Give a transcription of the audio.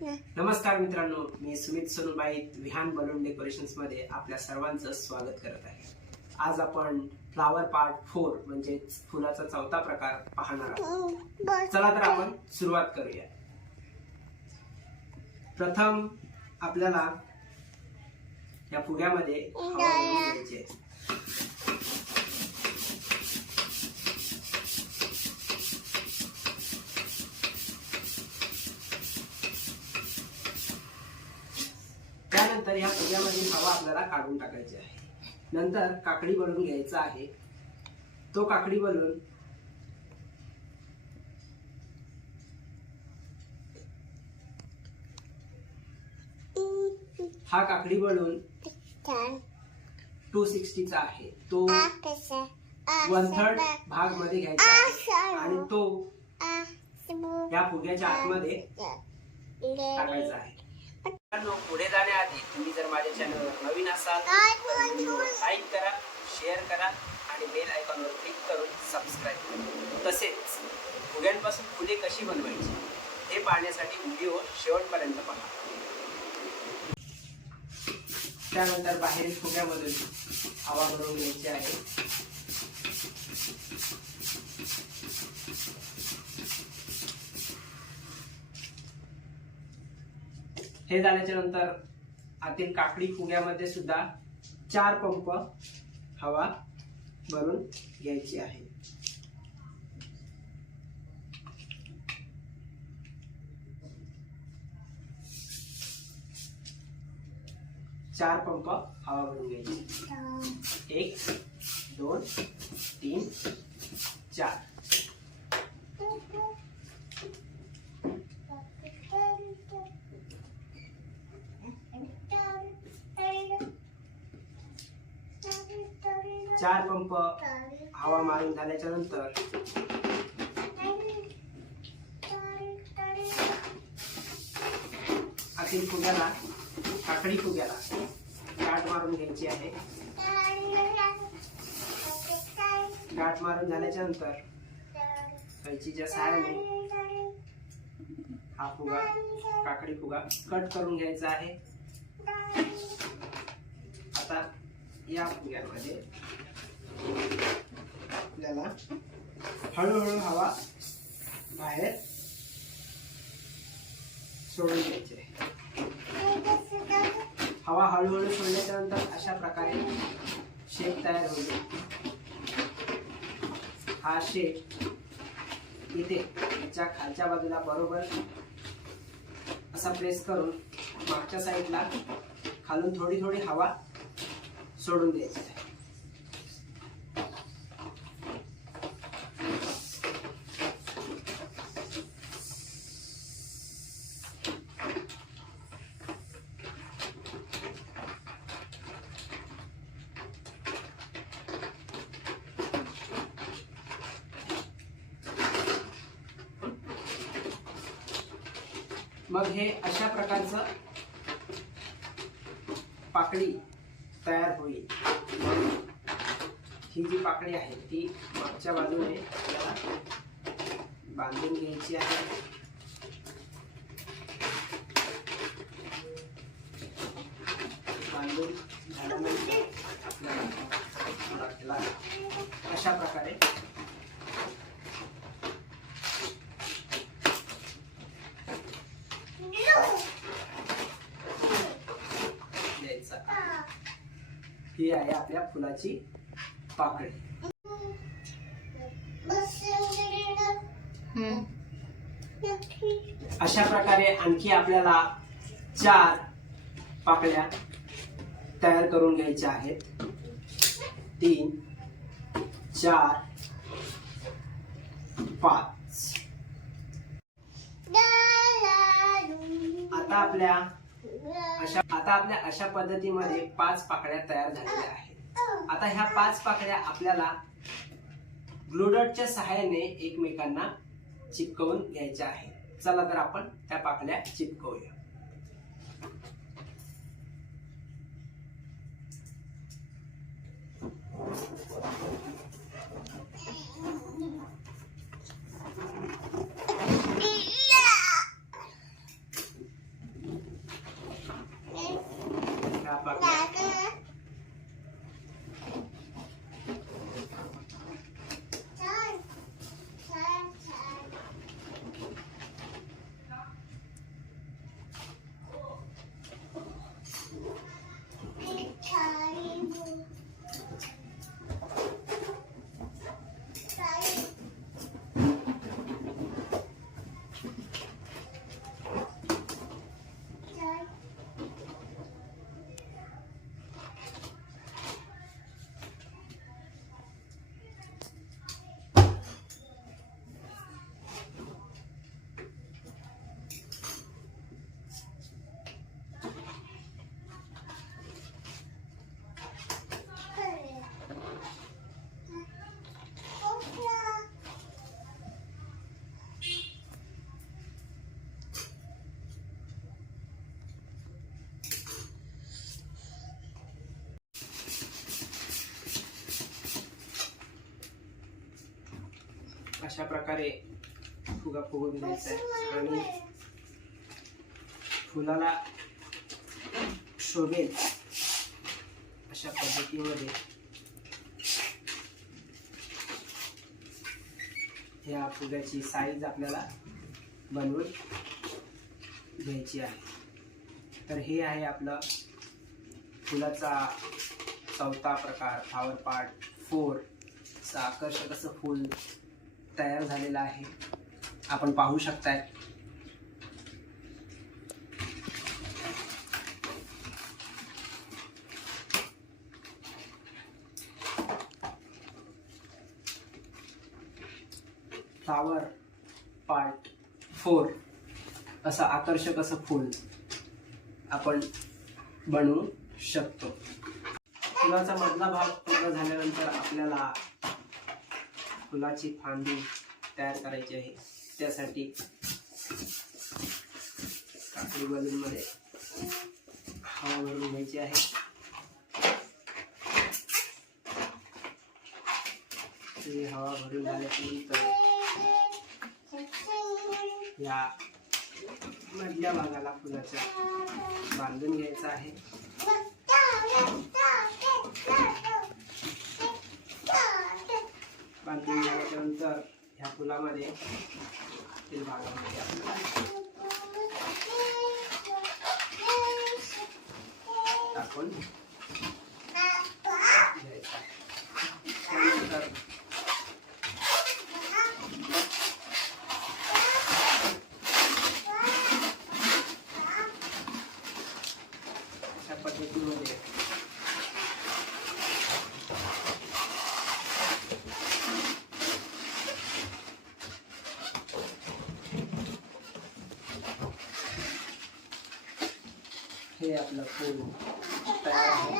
नमस्कार मित्रांनो, मी Sumit Sonubai Vihaan balloon decorations मध्ये आपल्या सर्वांचं स्वागत करत आहे। आज आपण फ्लावर पार्ट 4 म्हणजे फुलाचा चौथा प्रकार पाहणार आहोत। चला तर आपण सुरुवात करूया। प्रथम आपल्याला या फुग्यामध्ये हवा भरून घ्यायची आहे। त्यानंतर या फुग्यामधील हवा आपल्याला काढून टाकायची आहे। नंतर काकडी बलून घ्यायचा आहे। तो काकडी बलून हा काकडी बलून 260 चा आहे। तो 1/3 भाग मध्ये घ्यायचा आहे आणि तो या फुग्याच्या आतमध्ये टाकायचा आहे। पुढे जाण्याआधी तुम्ही जर माझ्या चॅनलवर नवीन असाल तर व्हिडिओ लाईक करा, शेअर करा आणि बेल आयकॉनवर क्लिक करून सबस्क्राईब करा। तसेच फुग्यांपासून फुले कशी बनवायची हे पाहण्यासाठी व्हिडिओ शेवटपर्यंत पहा। त्यानंतर बाहेरील फुग्यामधून हवा भरून घ्यायची आहे। हे झाल्याच्या नंतर आतील काकडी फुग्यामध्ये सुद्धा 4 पंप हवा भरून घ्यायची आहे। चार पंप हवा भरून घ्यायची। 1 2 3 4। चार पंप हवा मारून झाल्याच्या नंतर आतील फुग्याला काकडी फुग्याला गाठ मारून घ्यायची आहे। गाठ मारून झाल्याच्या नंतर कैचीच्या सहाय्याने हा फुगा काकडी फुगा कट करून घ्यायचा आहे। आता या फुग्यामध्ये आपल्याला हळूहळू हवा बाहेर सोडून घ्यायची आहे। हवा हळूहळू सोडल्याच्या नंतर अशा प्रकारे शेप तयार होईल। हा शेप इथे याच्या खालच्या बाजूला बरोबर असा प्रेस करून मागच्या साईडला खालून थोडी थोडी हवा सोडून द्यायची आहे। मग हे अशा प्रकारचं पाकळी तयार होईल। ही जी पाकळी आहे ती मागच्या बाजूने आपल्याला बांधून घ्यायची आहे। बांधून झाल्यानंतर आपल्याला अशा प्रकारे ही आहे आपल्या फुलाची पाकळी। अशा प्रकारे आणखी आपल्याला 4 पाकळ्या तयार करून घ्यायच्या आहेत। 3 4 5। आता आपल्या अशा पद्धतीमध्ये 5 पाकळ्या तयार झालेल्या आहेत। आता ह्या 5 पाकळ्या आपल्याला ग्लूडॉटच्या सहाय्याने एकमेकांना चिपकवून घ्यायच्या आहेत। चला तर आपण त्या पाकळ्या चिपकवूया। अशा प्रकारे फुगा फुगून घ्यायचा आहे आणि फुलाला शोभेल अशा पद्धतीमध्ये या फुग्याची साईज आपल्याला बनवून घ्यायची आहे. तर हे आहे आपलं फुलाचा चौथा प्रकार, फ्लॉवर पार्ट 4 चं आकर्षक असं फूल तयार झालेलं आहे. आपण पाहू शकताय. फ्लॉवर पार्ट 4 असं आकर्षक असं फूल आपण बनवू शकतो. फुलाचा मधला भाग पूर्ण झाल्यानंतर आपल्याला फुलाची फांदी तयार करायची आहे. त्यासाठी काकडी बलूनमध्ये हवा भरून घ्यायची आहे. हवा भरून झाल्यानंतर या मधल्या भागाला फुलाच्या बांधून घ्यायचा आहे. बांधून झाल्यानंतर ह्या फुलामध्ये भागामध्ये टाकून घ्यायचा. त्यानंतर अशा पद्धतीमध्ये हे आपलं फूल तयार आहे.